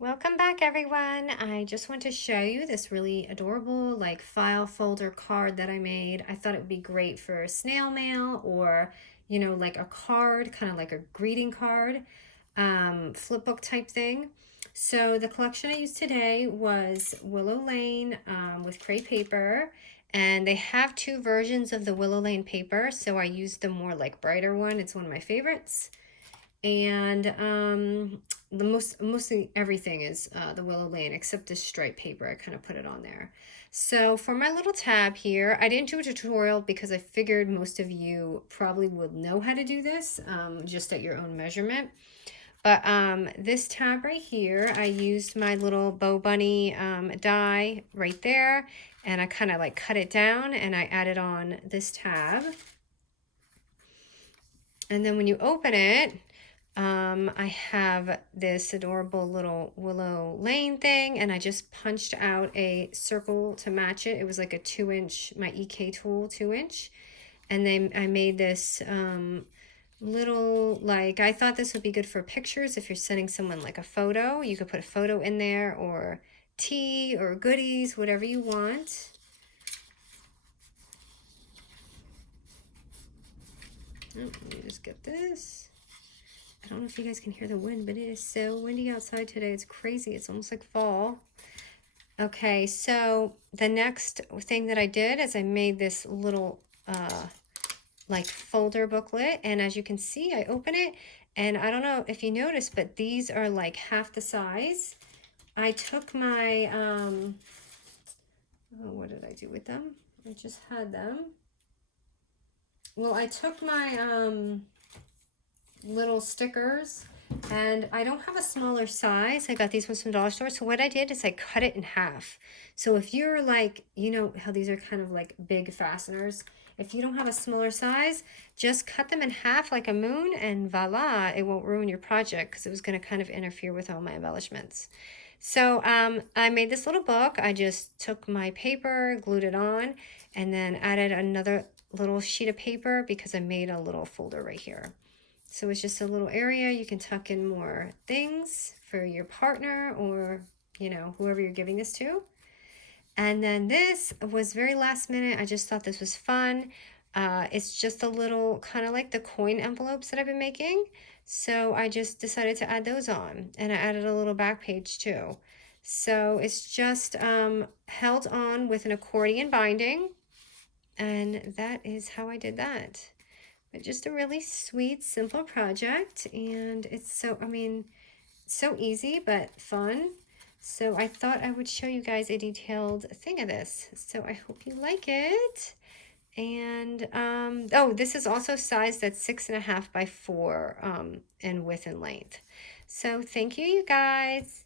Welcome back, everyone. I just want to show you this really adorable like file folder card that I made. I thought it would be great for snail mail or, like a card, kind of like a greeting card, flipbook type thing. So the collection I used today was Willow Lane with crepe paper. And they have two versions of the Willow Lane paper. So I used the more like brighter one. It's one of my favorites. And the mostly everything is the Willow Lane except this striped paper. I kind of put it on there. So for my little tab here, I didn't do a tutorial because I figured most of you probably would know how to do this just at your own measurement. But this tab right here, I used my little Bow Bunny die right there, and I kind of like cut it down and I added on this tab. And then when you open it, I have this adorable little Willow Lane thing, and I just punched out a circle to match it. It was like a 2-inch, my EK tool 2-inch. And then I made this little, like, I thought this would be good for pictures. If you're sending someone like a photo, you could put a photo in there, or tea or goodies, whatever you want. Oh, let me just get this. I don't know if you guys can hear the wind, but it is so windy outside today. It's crazy. It's almost like fall. Okay, so the next thing that I did is I made this little like folder booklet, and as you can see, I open it, and I don't know if you noticed, but these are like half the size. I took my oh, what did I do with them? I just had them. Well, I took my little stickers, and I don't have a smaller size. I got these ones from dollar store. So what I did is I cut it in half. So if you're like, you know how these are kind of like big fasteners, if you don't have a smaller size, just cut them in half like a moon, and voila, it won't ruin your project because it was going to kind of interfere with all my embellishments. So I made this little book. I just took my paper, glued it on, and then added another little sheet of paper because I made a little folder right here. So it's just a little area. You can tuck in more things for your partner or, whoever you're giving this to. And then this was very last minute. I just thought this was fun. It's just a little kind of like the coin envelopes that I've been making. So I just decided to add those on, and I added a little back page too. So it's just held on with an accordion binding, and that is how I did that. But just a really sweet, simple project, and it's so, so easy but fun. So I thought I would show you guys a detailed thing of this. So I hope you like it. And oh, this is also sized at 6.5 by 4 in width and length. So thank you, you guys.